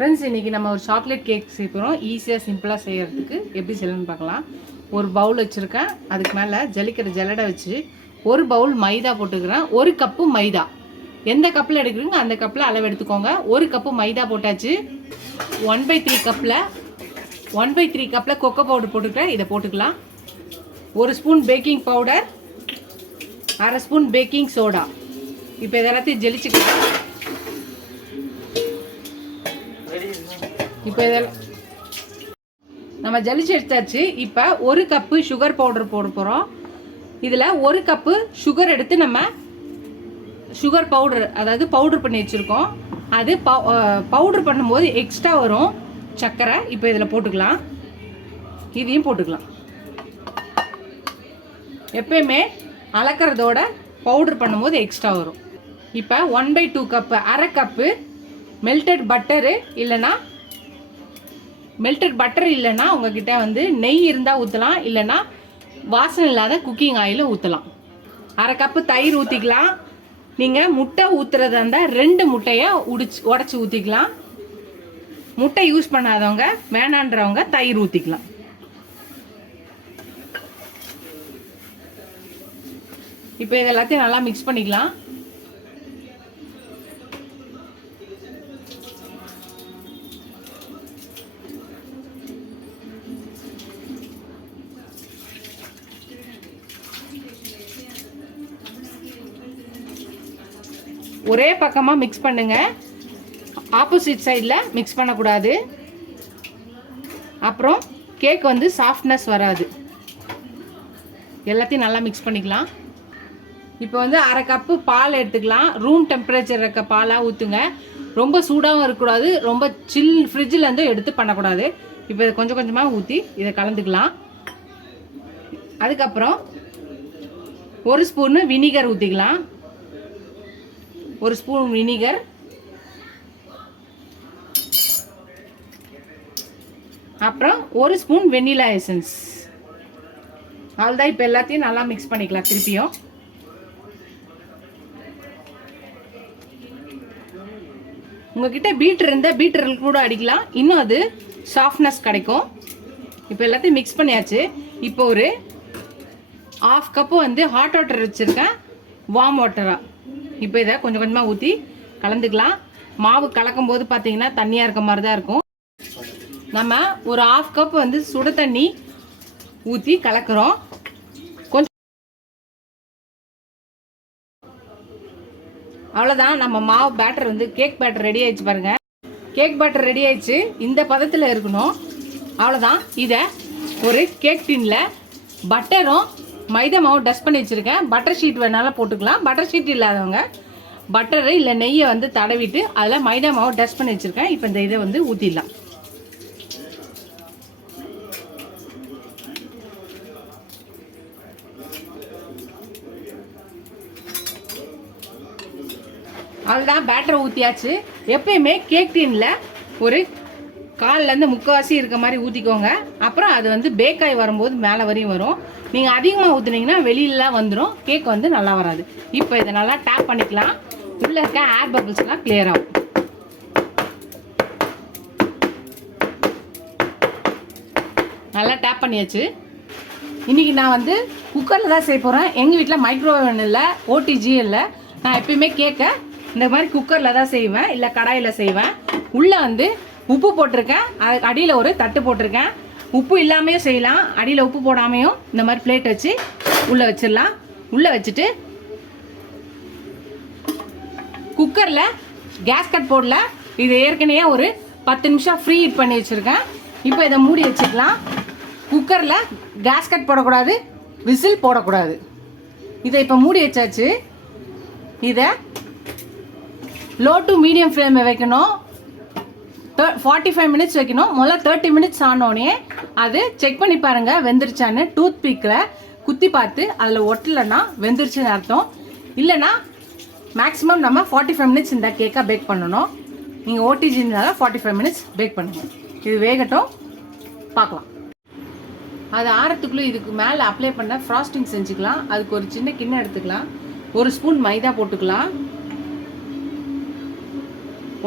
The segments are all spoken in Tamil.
ஃப்ரெண்ட்ஸ், இன்றைக்கி நம்ம ஒரு சாக்லேட் கேக் செய்ய போகிறோம். ஈஸியாக சிம்பிளாக செய்கிறதுக்கு எப்படி செய்யணும்னு பார்க்கலாம். ஒரு பவுல் வச்சுருக்கேன். அதுக்கு மேலே ஜல்லிக்கிற ஜல்லடை வச்சு ஒரு பவுல் மைதா போட்டுக்கிறேன். ஒரு கப்பு மைதா, எந்த கப்பில் எடுக்கிறீங்க அந்த கப்பில் அளவு எடுத்துக்கோங்க. ஒரு கப்பு மைதா போட்டாச்சு. 1/3 கப்பில் கொக்கோ பவுடர் போட்டுக்கிறேன். இதை போட்டுக்கலாம். 1 spoon baking powder, 1/2 spoon baking soda. இப்போ இதெல்லாத்தையும் ஜெலிச்சுக்கலாம். இப்போ இதெல்லாம் நம்ம ஜலிச்சு எடுத்தாச்சு. இப்போ 1 கப்பு சுகர் பவுடர் போட போகிறோம். இதில் 1 கப்பு சுகர் எடுத்து நம்ம சுகர் பவுடர், அதாவது பவுடர் பண்ணி வச்சுருக்கோம். அது பவுடர் பண்ணும்போது எக்ஸ்ட்ரா வரும் சர்க்கரை. இப்போ இதில் போட்டுக்கலாம். இதையும் போட்டுக்கலாம். எப்பயுமே அளக்கிறதோட பவுடர் பண்ணும்போது எக்ஸ்ட்ரா வரும். இப்போ 1/2 கப்பு, 1/2 கப்பு மெல்டட் பட்டரு, இல்லைன்னா உங்ககிட்ட வந்து நெய் இருந்தால் ஊற்றலாம், இல்லைன்னா வாசனை இல்லாத குக்கிங் ஆயில் ஊற்றலாம். 1/2 கப்பு தயிர் ஊற்றிக்கலாம். நீங்கள் முட்டை ஊற்றுறதா இருந்தால் 2 முட்டையை உடச்சி ஊற்றிக்கலாம். முட்டை யூஸ் பண்ணாதவங்க, வேணான்றவங்க தயிர் ஊற்றிக்கலாம். இப்போ இது எல்லாத்தையும் நல்லா மிக்ஸ் பண்ணிக்கலாம். ஒரே பக்கமாக மிக்ஸ் பண்ணுங்க, ஆப்போசிட் சைடில் மிக்ஸ் பண்ணக்கூடாது. அப்புறம் கேக் வந்து சாஃப்ட்னஸ் வராது. எல்லாத்தையும் நல்லா மிக்ஸ் பண்ணிக்கலாம். இப்போ வந்து 1/2 கப்பு பால் எடுத்துக்கலாம். ரூம் டெம்பரேச்சர் இருக்க பாலாக ஊற்றுங்க. ரொம்ப சூடாகவும் இருக்கக்கூடாது, ரொம்ப ஃப்ரிட்ஜிலேருந்து எடுத்து பண்ணக்கூடாது. இப்போ இதை கொஞ்சம் கொஞ்சமாக ஊற்றி இதை கலந்துக்கலாம். அதுக்கப்புறம் 1 ஸ்பூனு வினிகர் ஊற்றிக்கலாம். 1 ஸ்பூன் வினிகர், அப்புறம் 1 ஸ்பூன் வெண்ணிலா எசன்ஸ். அவ்வளோதான். இப்போ எல்லாத்தையும் நல்லா மிக்ஸ் பண்ணிக்கலாம். திருப்பியும் உங்ககிட்ட பீட்டர் இருந்தால் பீட்டரில் கூட அடிக்கலாம், இன்னும் அது சாஃப்ட்னஸ் கிடைக்கும். இப்போ எல்லாத்தையும் மிக்ஸ் பண்ணியாச்சு. இப்போ ஒரு 1/2 கப்பு வந்து ஹாட் வாட்டர் வச்சுருக்கேன், வார்ம் வாட்டராக. இப்போ இதை கொஞ்சம் கொஞ்சமாக ஊற்றி கலந்துக்கலாம். மாவு கலக்கும் போது பார்த்தீங்கன்னா தண்ணியாக இருக்க மாதிரி தான் இருக்கும். நம்ம ஒரு 1/2 கப் வந்து சுட தண்ணி ஊற்றி கலக்கிறோம். கொஞ்சம் அவ்வளோதான். நம்ம மாவு பேட்டர் வந்து கேக் பேட்டர் ரெடி ஆயிடுச்சு பாருங்கள். கேக் பேட்டர் ரெடி ஆயிடுச்சு. இந்த பதத்தில் இருக்கணும். அவ்வளோதான். இதை ஒரு கேக் டின்னில் பட்டரும் மைதா மாவு டஸ்ட் பண்ணி வச்சுருக்கேன். பட்டர் ஷீட் வேணாலும் போட்டுக்கலாம். பட்டர் ஷீட் இல்லாதவங்க பட்டரு இல்லை நெய்யை வந்து தடவிட்டு அதில் மைதா மாவு டஸ்ட் பண்ணி வச்சுருக்கேன். இப்போ இந்த இதை வந்து ஊற்றிடலாம். அதுதான் பேட்டரை ஊற்றியாச்சு. எப்பயுமே கேக் டீனில் ஒரு 1/4லேருந்து 3/4 இருக்க மாதிரி ஊற்றிக்கோங்க. அப்புறம் அது வந்து பேக்காய் வரும்போது மேலே வரையும் வரும். நீங்கள் அதிகமாக ஊற்றுனீங்கன்னா வெளியிலலாம் வந்துடும், கேக் வந்து நல்லா வராது. இப்போ இதை நல்லா டேப் பண்ணிக்கலாம். உள்ளே இருக்க ஏர் பபிள்ஸ்லாம் கிளியர் ஆகும். நல்லா டேப் பண்ணியாச்சு. இன்றைக்கி நான் வந்து குக்கரில் தான் செய்ய போகிறேன். எங்கள் வீட்டில் மைக்ரோவேவ் இல்லை, ஓடிஜி இல்லை. நான் எப்பயுமே கேக்கை இந்த மாதிரி குக்கரில் தான் செய்வேன், இல்லை கடாயில் செய்வேன். உள்ளே வந்து உப்பு போட்டிருக்கேன். அதுக்கு அடியில் ஒரு தட்டு போட்டிருக்கேன். உப்பு இல்லாமையும் செய்யலாம், அடியில் உப்பு போடாமையும் இந்த மாதிரி பிளேட் வச்சு உள்ளே வச்சிடலாம். உள்ளே வச்சுட்டு குக்கரில் கேஸ் கட் போடல, இது ஏற்கனவே ஒரு 10 நிமிஷம் ஃப்ரீ ஹீட் பண்ணி வச்சுருக்கேன். இப்போ இதை மூடி வச்சுக்கலாம். குக்கரில் கேஸ் கட் போடக்கூடாது, விசில் போடக்கூடாது. இதை இப்போ மூடி வச்சாச்சு. இதை லோ டு மீடியம் ஃப்ளேமில் வைக்கணும். 45 மினிட்ஸ் வைக்கணும். முதல்ல 30 மினிட்ஸ் ஆனோடனே அது செக் பண்ணி பாருங்கள் வெந்துருச்சான்னு. டூத் பிக்கில் குத்தி பார்த்து அதில் ஒட்டலைன்னா வெந்துருச்சுன்னு அர்த்தம். இல்லைன்னா மேக்ஸிமம் நம்ம 45 மினிட்ஸ் இந்த கேக்கை பேக் பண்ணணும். நீங்கள் ஓடிஜினால 45 மினிட்ஸ் பேக் பண்ணணும். இது வேகட்டும், பார்க்கலாம். அது ஆறத்துக்குள்ளே இதுக்கு மேலே அப்ளை பண்ண ஃப்ராஸ்டிங் செஞ்சுக்கலாம். அதுக்கு ஒரு சின்ன கிண்ணம் எடுத்துக்கலாம். 1 ஸ்பூன் மைதா போட்டுக்கலாம்.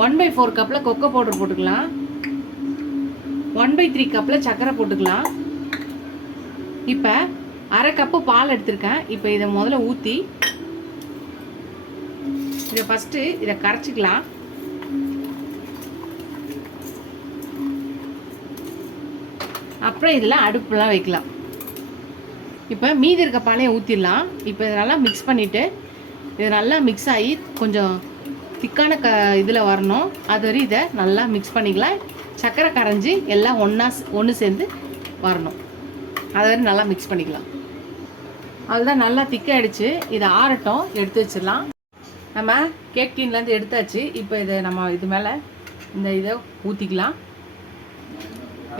1/4 கப்பில் கொக்கோ பவுடர் போட்டுக்கலாம். 1/3 கப்பில் சர்க்கரை போட்டுக்கலாம். இப்போ 1/2 கப்பு பால் எடுத்திருக்கேன். இப்போ இதை முதல்ல ஊற்றி இதை ஃபஸ்ட்டு இதை கரைச்சிக்கலாம். அப்புறம் இதில் அடுப்புலாம் வைக்கலாம். இப்போ மீதி இருக்க பாலையை ஊற்றிடலாம். இப்போ இதை நல்லா மிக்ஸ் பண்ணிவிட்டு இது நல்லா மிக்ஸ் ஆகி கொஞ்சம் திக்கான இதில் வரணும். அது வரை இதை நல்லா மிக்ஸ் பண்ணிக்கலாம். சர்க்கரை கரைஞ்சி எல்லாம் ஒன்று சேர்ந்து வரணும். அது வரை நல்லா மிக்ஸ் பண்ணிக்கலாம். அதுதான் நல்லா திக்காகிடுச்சு. இதை ஆறட்டும், எடுத்து வச்சிடலாம். நம்ம கேக் டீன்லேருந்து எடுத்தாச்சு. இப்போ இதை நம்ம இது மேலே இந்த இதை ஊற்றிக்கலாம்.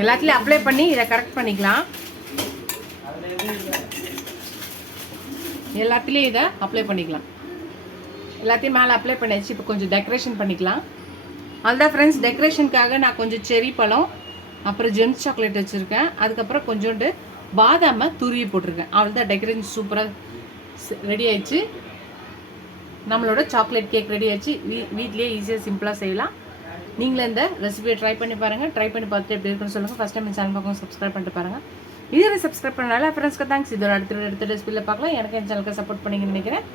எல்லாத்துலேயும் அப்ளை பண்ணி இதை கரெக்ட் பண்ணிக்கலாம். எல்லாத்துலேயும் இதை அப்ளை பண்ணிக்கலாம். எல்லாத்தையும் மேலே அப்ளை பண்ணியாச்சு. இப்போ கொஞ்சம் டெக்கரேஷன் பண்ணிக்கலாம். அதுதான் ஃப்ரெண்ட்ஸ், டெக்கரேஷனுக்காக நான் கொஞ்சம் செரி பழம், அப்புறம் ஜெம்ஸ் சாக்லேட் வச்சுருக்கேன். அதுக்கப்புறம் கொஞ்சோண்டு பாதாமை துருவி போட்டிருக்கேன். அவ்வளோதான், டெக்கரேஷன் சூப்பராக ரெடி ஆயிடுச்சு. நம்மளோட சாக்லேட் கேக் ரெடி ஆயிடுச்சு. வீட்லேயே ஈஸியாக சிம்பிளாக செய்யலாம். நீங்களே இந்த ரெசிபியை ட்ரை பண்ணி பாருங்கள். ட்ரை பண்ணி பார்த்துட்டு எப்படி இருக்குன்னு சொல்லுங்கள். ஃபஸ்ட் டைம் இந்த சேனல் பக்கம் சப்ஸ்கிரைப் பண்ணிட்டு பாருங்கள். இதில் சப்ஸ்கிரைப் பண்ணனால ஃப்ரெண்ட்ஸ்க்கு தேங்க்ஸ். இதோட அடுத்த ரெசிபியில் பார்க்கலாம். எனக்கு என் சேனலுக்கு சப்போர்ட் பண்ணிங்கன்னு நினைக்கிறேன்.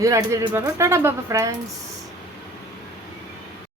இதோட அடுத்த பார்க்கலாம். டாடா பாபா ஃப்ரெண்ட்ஸ்.